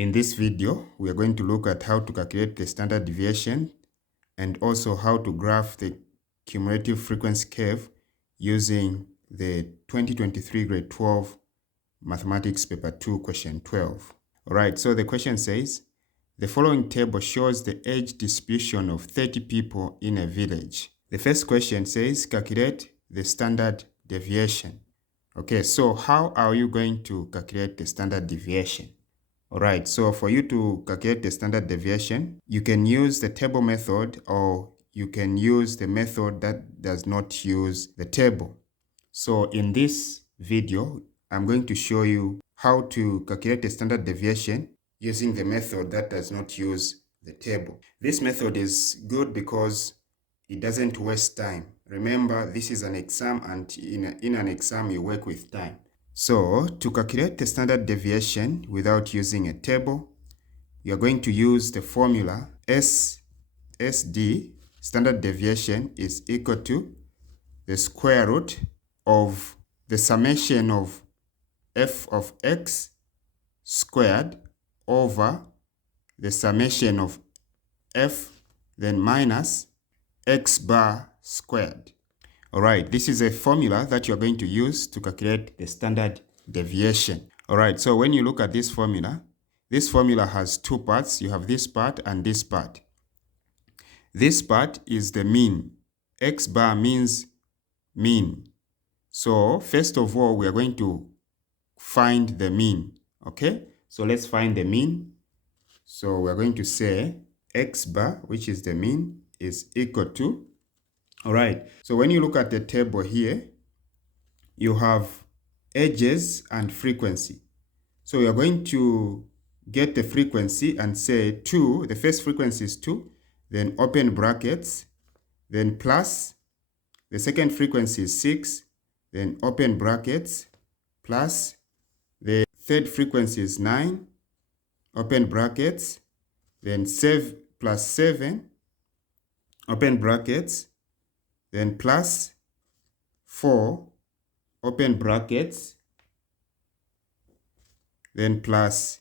In this video, we are going to look at how to calculate the standard deviation and also how to graph the cumulative frequency curve using the 2023 grade 12 mathematics paper 2 question 12. All right, so the question says, the following table shows the age distribution of 30 people in a village. The first question says, calculate the standard deviation. Okay, so how are you going to calculate the standard deviation? All right, so for you to calculate the standard deviation, you can use the table method or you can use the method that does not use the table. So in this video, I'm going to show you how to calculate the standard deviation using the method that does not use the table. This method is good because it doesn't waste time. Remember, this is an exam, and in an exam, you work with time. So, to calculate the standard deviation without using a table, you're going to use the formula SD, standard deviation, is equal to the square root of the summation of f of x squared over the summation of f, then minus x bar squared. All right, this is a formula that you're going to use to calculate the standard deviation. All right, so when you look at this formula has two parts. You have this part and this part. This part is the mean. X bar means mean. So first of all, we are going to find the mean. Okay, so let's find the mean. So we're going to say x bar, which is the mean, is equal to, all right, so when you look at the table here, you have ages and frequency. So we are going to get the frequency and say 2, the first frequency is 2, then open brackets, then plus, the second frequency is 6, then open brackets, plus, the third frequency is 9, open brackets, then save plus 7, open brackets, then plus 4, open brackets, then plus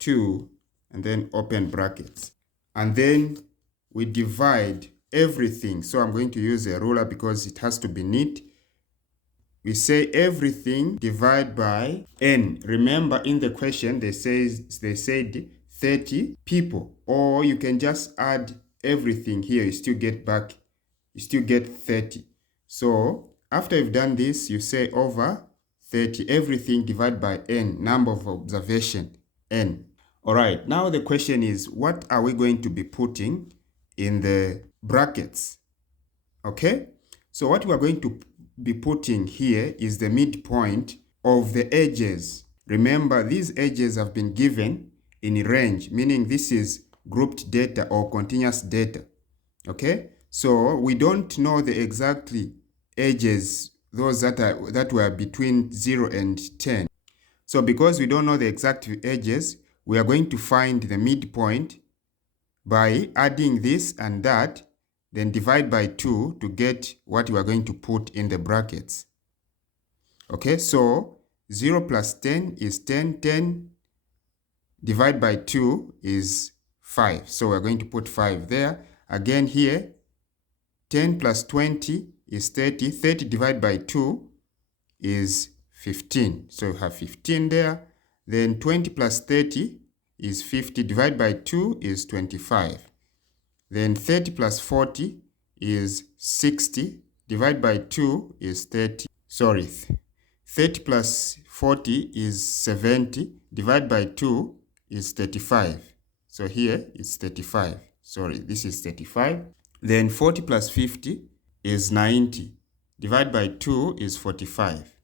2, and then open brackets. And then we divide everything. So I'm going to use a ruler because it has to be neat. We say everything divide by n. Remember, in the question, they said 30 people. Or you can just add everything here. You still get 30. So after you've done this, you say over 30, everything divided by n, number of observation, n. All right, now the question is, what are we going to be putting in the brackets? Okay, so what we are going to be putting here is the midpoint of the edges. Remember, these edges have been given in range, meaning this is grouped data or continuous data. Okay, so we don't know the exactly edges, those that were between 0 and 10. So because we don't know the exact edges, we are going to find the midpoint by adding this and that, then divide by 2 to get what we are going to put in the brackets. Okay, so 0 plus 10 is 10. 10 divided by 2 is 5. So we're going to put 5 there. Again here, 10 plus 20 is 30. 30 divided by 2 is 15. So you have 15 there. Then 20 plus 30 is 50. Divided by 2 is 25. Then 30 plus 40 is 60. Divided by 2 is 30. Sorry, 30 plus 40 is 70. Divided by 2 is 35. So here it's 35. Sorry, this is 35. Then 40 plus 50 is 90. Divided by 2 is 45.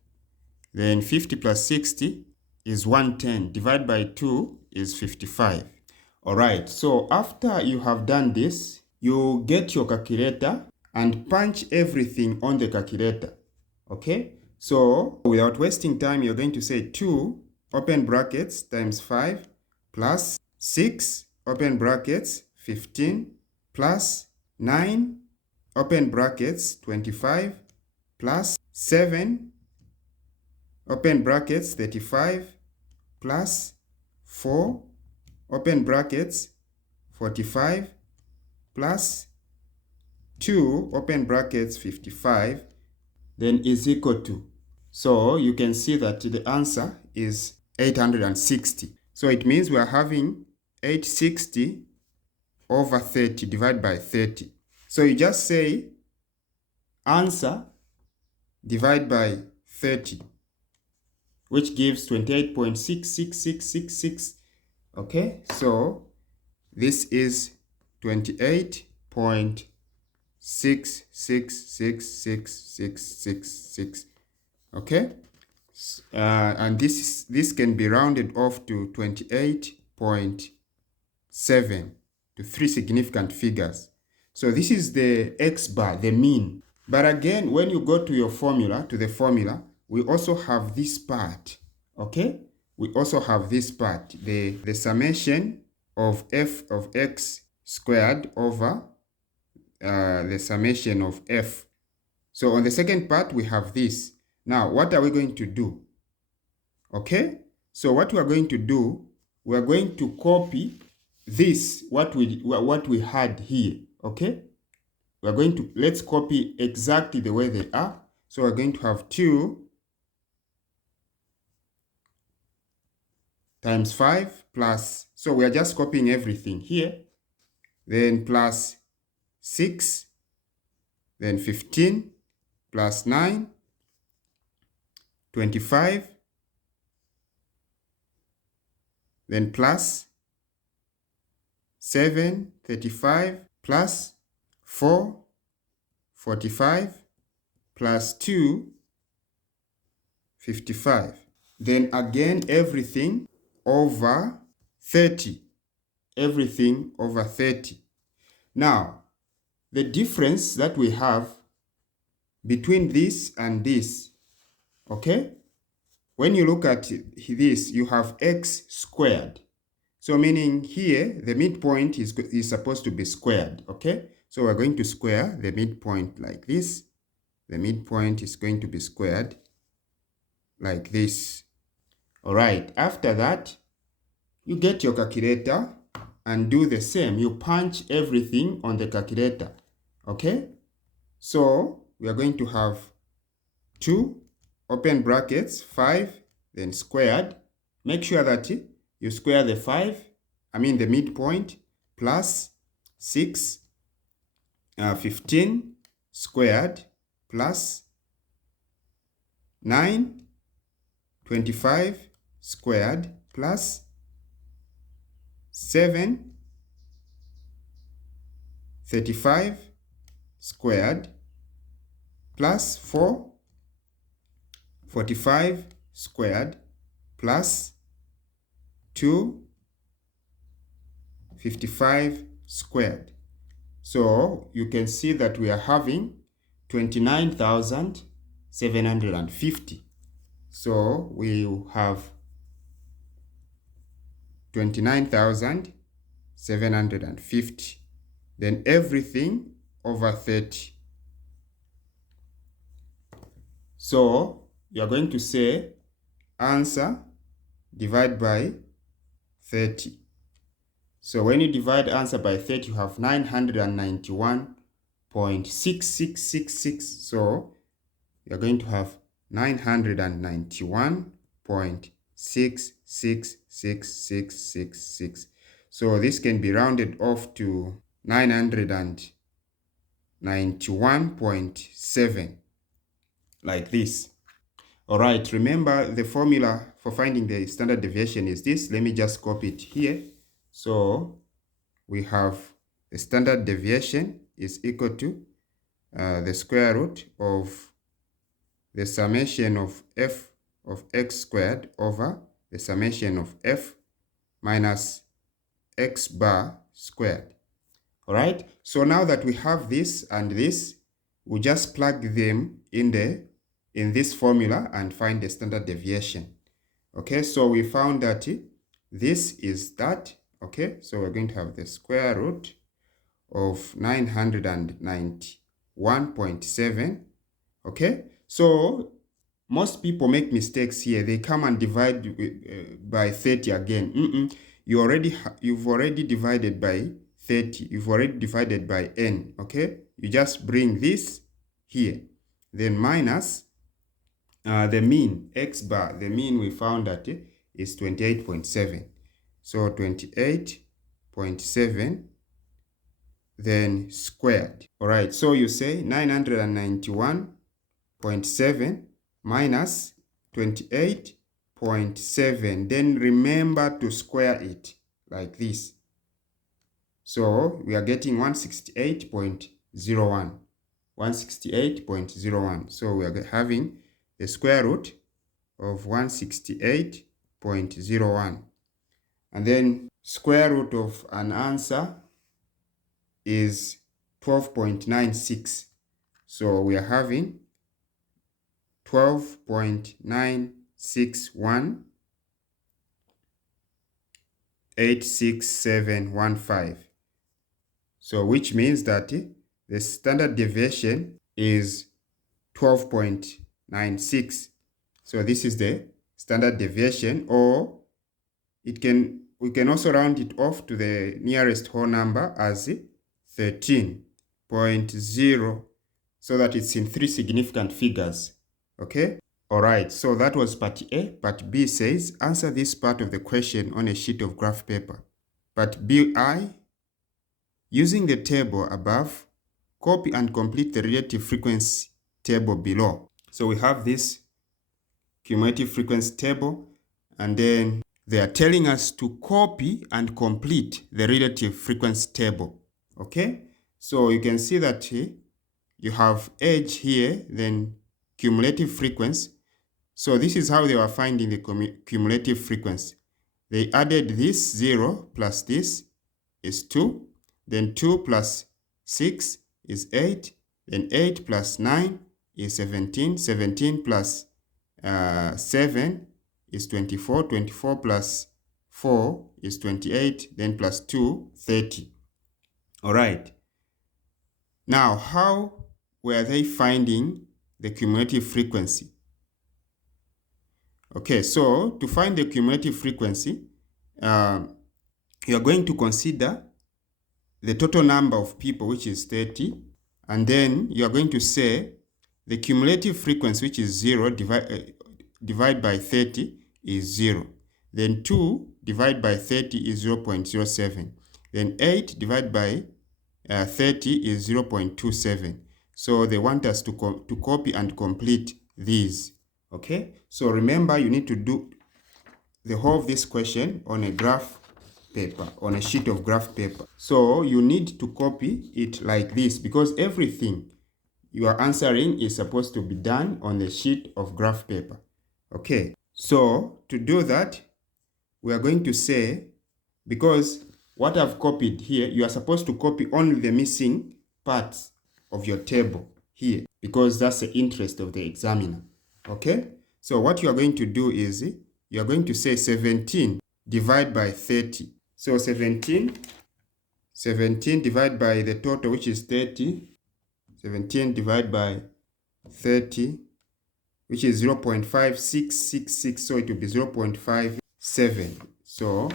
Then 50 plus 60 is 110. Divided by 2 is 55. All right, so after you have done this, you get your calculator and punch everything on the calculator. Okay, so without wasting time, you're going to say 2, open brackets, times 5, plus 6, open brackets, 15, plus 9, open brackets, 25, plus 7, open brackets, 35, plus 4, open brackets, 45 plus 2, open brackets, 55, then is equal to. So you can see that the answer is 860. So it means we are having 860 over 30 divided by 30. So you just say answer divide by 30, which gives 28.66666. Okay, so this is 28.666666. Okay, and this can be rounded off to 28.7 to 3 significant figures. So this is the x bar, the mean. But again, when you go to your formula, to the formula, we also have this part. Okay, we also have this part, the summation of f of x squared over the summation of f. So on the second part, we have this. Now, what are we going to do? Okay, so what we are going to do, we are going to copy this, what we had here. Okay, we are going to, let's copy exactly the way they are. So we're going to have 2 times 5 plus, so we are just copying everything here, then plus 6, then 15, plus 9, 25, then plus 7, 35, plus 4, 45, plus 2, 55. Then again, everything over 30. Everything over 30. Now, the difference that we have between this and this, okay? When you look at this, you have x squared. So meaning here, the midpoint is supposed to be squared, okay? So we're going to square the midpoint like this. The midpoint is going to be squared like this. All right, after that, you get your calculator and do the same. You punch everything on the calculator, okay? So we are going to have 2, open brackets, 5, then squared. Make sure that you square the 5, the midpoint, plus 6, 15 squared, plus 9, 25 squared, plus 7, 35 squared, plus 4, 45 squared, plus 2, 55 squared. So you can see that we are having 29,750. So we have 29,750. Then everything over 30. So you are going to say answer divide by 30. So when you divide answer by 30, you have 991.6666. So you're going to have 991.666666. So this can be rounded off to 991.7, like this. All right, remember the formula for finding the standard deviation is this. Let me just copy it here. So we have the standard deviation is equal to the square root of the summation of f of x squared over the summation of f minus x bar squared. All right, so now that we have this and this, we just plug them in this formula and find the standard deviation. Okay, so we found that this is that. Okay, so we're going to have the square root of 991.7. Okay, so most people make mistakes here. They come and divide by 30 again. you've already divided by 30. You've already divided by n, okay? You just bring this here. Then minus the mean, x bar, the mean we found that is 28.7. So 28.7 then squared. All right, so you say 991.7 minus 28.7. Then remember to square it like this. So we are getting 168.01. 168.01. So we are having the square root of 168.01. And then square root of an answer is 12.96. So we are having 12.96186.715. So which means that the standard deviation is 12.96. So this is the standard deviation, or we can also round it off to the nearest whole number as 13.0, so that it's in 3 significant figures. Okay? All right, so that was part A. Part B says, answer this part of the question on a sheet of graph paper. Part BI, using the table above, copy and complete the relative frequency table below. So we have this cumulative frequency table, and then they are telling us to copy and complete the relative frequency table. Okay? So you can see that you have age here, then cumulative frequency. So this is how they were finding the cumulative frequency. They added this 0 plus this is 2, then 2 plus 6 is 8, then 8 plus 9 is 17, 17 plus 7 is 24, 24 plus 4 is 28, then plus 2, 30. All right. Now, how were they finding the cumulative frequency? Okay, so to find the cumulative frequency, you are going to consider the total number of people, which is 30, and then you are going to say the cumulative frequency, which is 0, divide by 30 is 0. Then 2 divided by 30 is 0.07. Then 8 divided by 30 is 0.27. So they want us to copy and complete these. Okay, so remember, you need to do the whole of this question on a graph paper, on a sheet of graph paper. So you need to copy it like this, because everything you are answering is supposed to be done on the sheet of graph paper. Okay, so to do that, we are going to say, because what I've copied here, you are supposed to copy only the missing parts of your table here, because that's the interest of the examiner. Okay, so what you are going to do is you are going to say 17 divided by 30. So 17 divided by the total, which is 30. 17 divided by 30, which is 0.5666. So it will be 0.57. So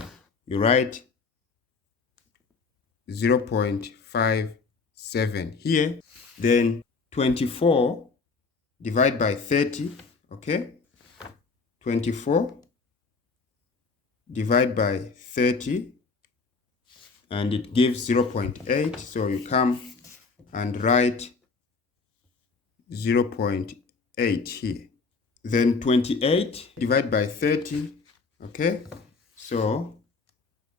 you write 0.57 here. Then 24 divided by 30. Okay, 24 divided by 30, and it gives 0.8. So you come and write 0.8 here. Then 28 divided by 30. Okay, so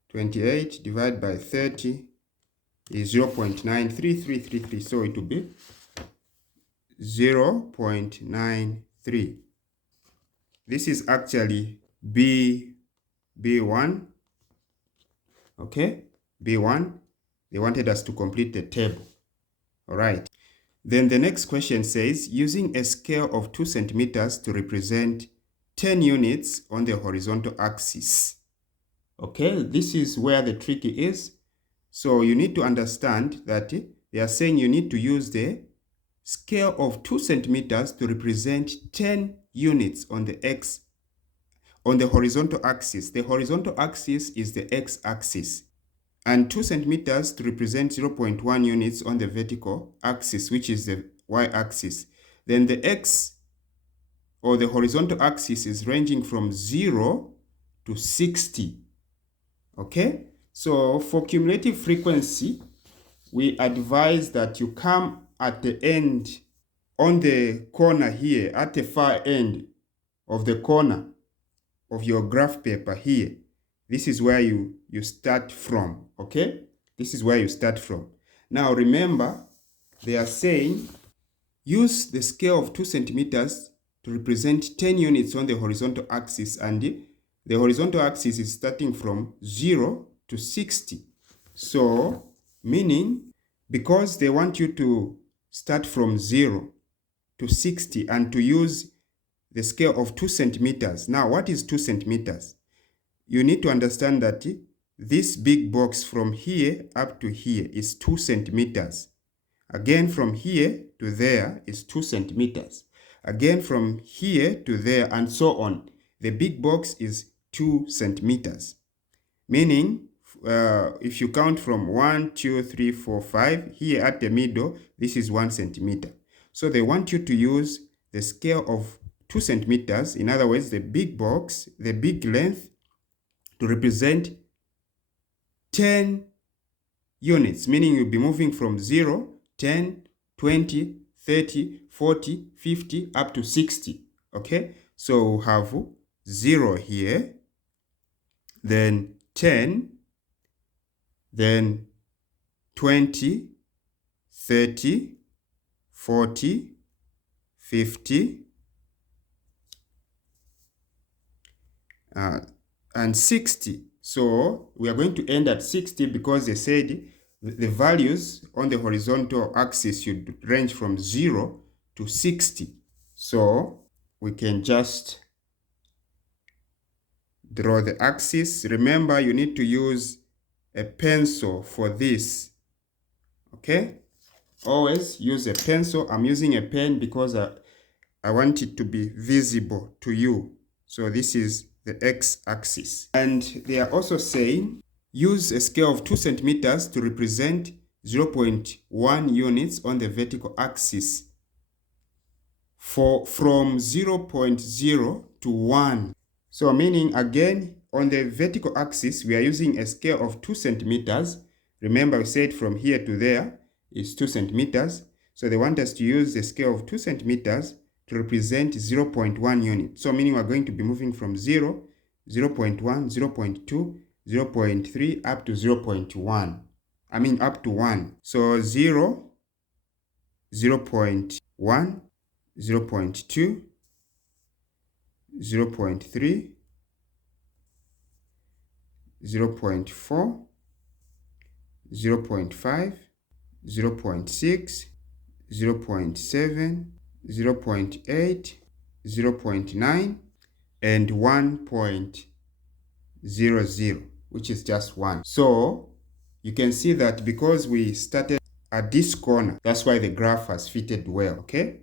28 divided by 30 is 0.93333. So it will be 0.93. This is actually B1. Okay, B1. They wanted us to complete the table. All right. Then the next question says, using a scale of 2 centimeters to represent 10 units on the horizontal axis. Okay, this is where the trick is. So you need to understand that they are saying you need to use the scale of 2 centimeters to represent 10 units on the on the horizontal axis. The horizontal axis is the x-axis, and 2 centimeters to represent 0.1 units on the vertical axis, which is the y-axis. Then the x, or the horizontal axis, is ranging from 0 to 60. Okay? So for cumulative frequency, we advise that you come at the end, on the corner here, at the far end of the corner of your graph paper here. This is where you start from, okay? This is where you start from. Now remember, they are saying use the scale of 2 centimeters to represent 10 units on the horizontal axis, and the horizontal axis is starting from 0 to 60. So, meaning, because they want you to start from 0 to 60 and to use the scale of 2 centimeters. Now, what is 2 centimeters? You need to understand that this big box from here up to here is 2 centimeters. Again, from here to there is 2 centimeters. Again, from here to there, and so on. The big box is 2 centimeters. Meaning, if you count from 1, 2, 3, 4, 5, here at the middle, this is 1 centimeter. So they want you to use the scale of 2 centimeters, in other words, the big box, the big length, to represent 10 units, meaning you'll be moving from 0, 10, 20, 30, 40, 50, up to 60, okay? So we'll have 0 here, then 10, then 20, 30, 40, 50, and 60. So we are going to end at 60 because they said the values on the horizontal axis should range from 0 to 60. So we can just draw the axis. Remember, you need to use a pencil for this. Okay? Always use a pencil. I'm using a pen because I want it to be visible to you. So this is the x-axis. And they are also saying use a scale of 2 centimeters to represent 0.1 units on the vertical axis from 0.0 to 1. So meaning, again, on the vertical axis, we are using a scale of 2 centimeters. Remember, we said from here to there is 2 centimeters. So they want us to use the scale of 2 centimeters to represent 0.1 unit. So meaning we're going to be moving from 0, 0.1, 0.2, 0.3, up to 0.1. I mean up to 1. So 0, 0.1, 0.2, 0.3, 0.4, 0.5, 0.6, 0.7, 0.8, 0.9, and 1.00, which is just 1. So you can see that because we started at this corner, that's why the graph has fitted well, okay?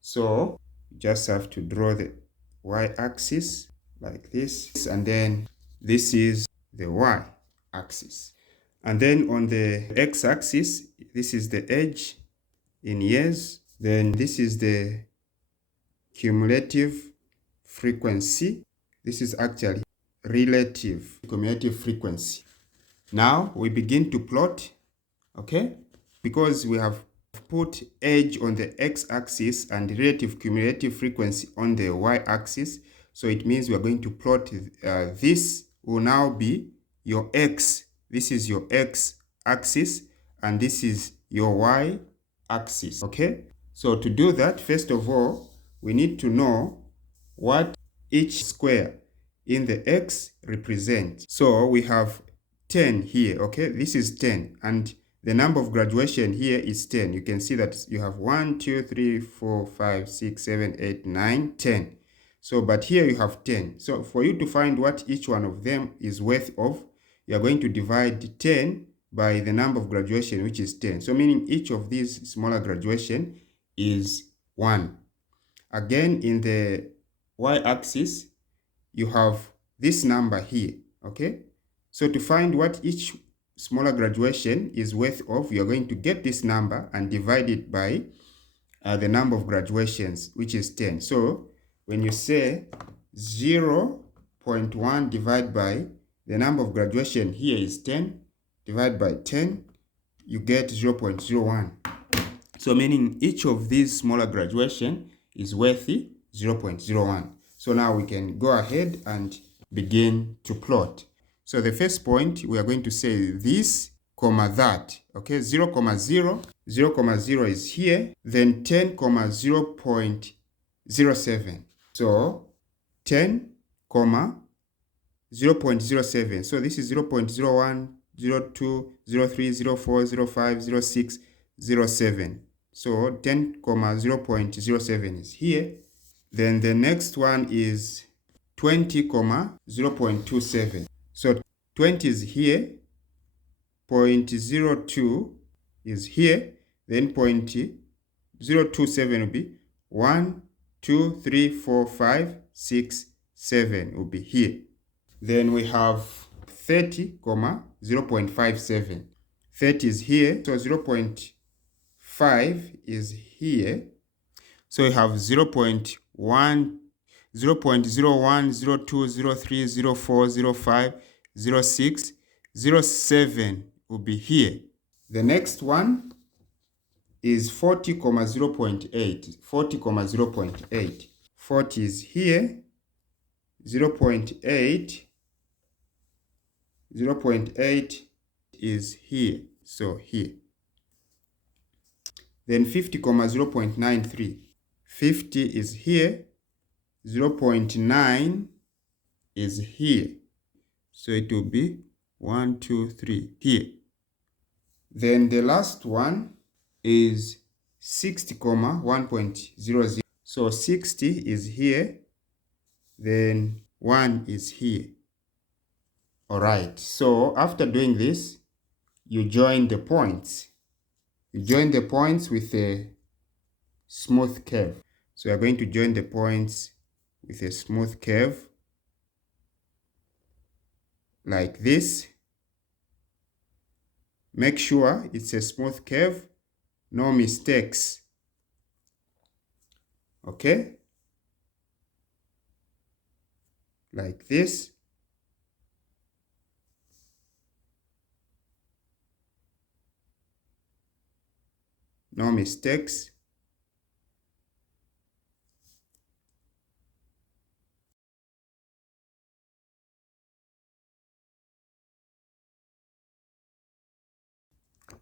So you just have to draw the y-axis like this, and then this is the y-axis. And then on the x-axis, this is the edge in years. Then this is the cumulative frequency. This is actually relative cumulative frequency. Now we begin to plot, okay? Because we have put edge on the x-axis and relative cumulative frequency on the y-axis. So it means we are going to plot this will now be your x. This is your x-axis and this is your y-axis, okay? So to do that, first of all, we need to know what each square in the x represents. So we have 10 here, okay? This is 10, and the number of graduation here is 10. You can see that you have 1, 2, 3, 4, 5, 6, 7, 8, 9, 10. So, but here you have 10. So for you to find what each one of them is worth of, you are going to divide 10 by the number of graduation, which is 10. So meaning each of these smaller graduation is 1. Again, in the y-axis, you have this number here, okay? So to find what each smaller graduation is worth of, you're going to get this number and divide it by the number of graduations, which is 10. So when you say 0.1 divided by the number of graduation here is 10, divided by 10, you get 0.01. So meaning each of these smaller graduation is worth 0.01. So now we can go ahead and begin to plot. So the first point, we are going to say this, comma that, okay? 0, 0, 0, is here, then 10, 0.07. So 10, 0.07. So this is 0.01, 02, 03, 04, 05, 06, 07. So 10, 0.07 is here. Then the next one is 20, 0.27. So 20 is here, 0.02 is here, then 0.027 will be 1, 2, 3, 4, 5, 6, 7 will be here. Then we have 30, 0.57. 30 is here, so 0.5 is here. So we have 0.1, 0.01, 02, 03, 04, 05, 06, 07 will be here. The next one is 40, 0.8. 40, 0.8. 40 is here, 0.8. 0.8 is here, so here. Then 50, 0.93. 50 is here, 0.9 is here. So it will be 1, 2, 3 here. Then the last one is 60, 1.00. So 60 is here, then 1 is here. All right, so after doing this, you join the points. You join the points with a smooth curve. So you're going to join the points with a smooth curve like this. Make sure it's a smooth curve, no mistakes. Okay? Like this. No mistakes.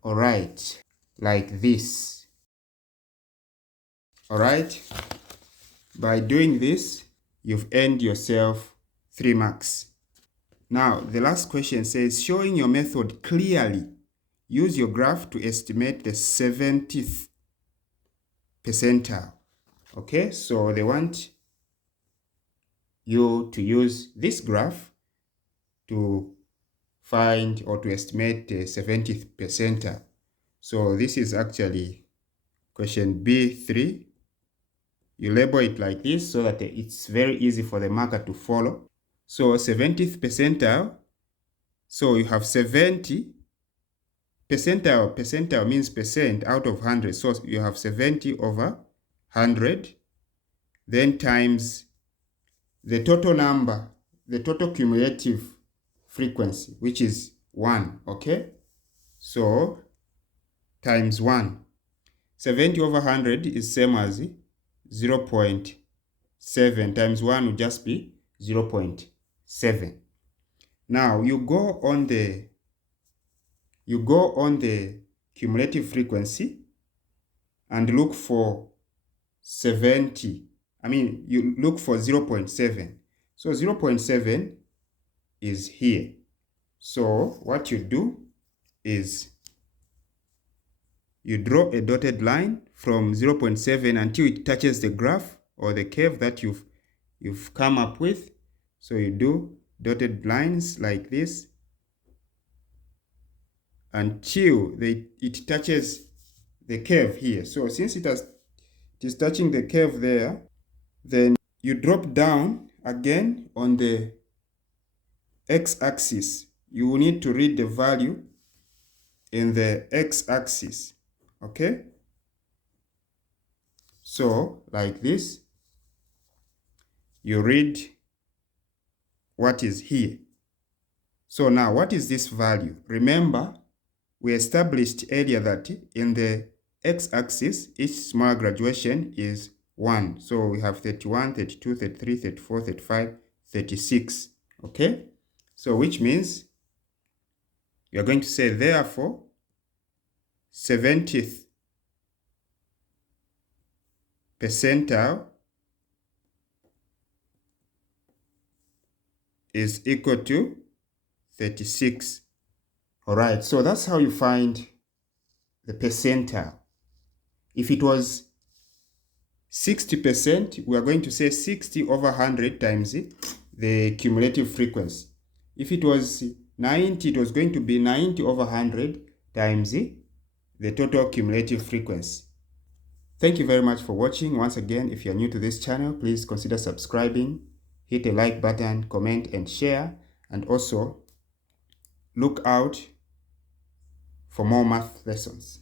All right, like this. All right, by doing this, you've earned yourself 3 marks. Now, the last question says, showing your method clearly, use your graph to estimate the 70th percentile. Okay, so they want you to use this graph to find or to estimate the 70th percentile. So this is actually question B3. You label it like this so that it's very easy for the marker to follow. So 70th percentile, so you have 70 percentile. Percentile means percent out of 100. So you have 70 over 100, then times the total number, the total cumulative frequency, which is 1, okay? So times 1. 70 over 100 is same as 0.7 times 1 will just be 0.7. Now you go on the cumulative frequency and look for 70. I mean, you look for 0.7. So 0.7 is here. So what you do is you draw a dotted line from 0.7 until it touches the graph or the curve that you've come up with. So you do dotted lines like this until it touches the curve here. So since it is touching the curve there, then you drop down again, on the x-axis, you will need to read the value in the x-axis, okay? So, like this, you read what is here. So now, what is this value? Remember, we established earlier that in the x-axis, each small graduation is 1. So we have 31, 32, 33, 34, 35, 36, okay? So which means you're going to say, therefore, 70th percentile is equal to 36. All right, so that's how you find the percentile. If it was 60%, we are going to say 60 over 100 times the cumulative frequency. If it was 90, it was going to be 90 over 100 times the total cumulative frequency. Thank you very much for watching. Once again, if you're new to this channel, please consider subscribing, hit the like button, comment and share, and also look out for more math lessons.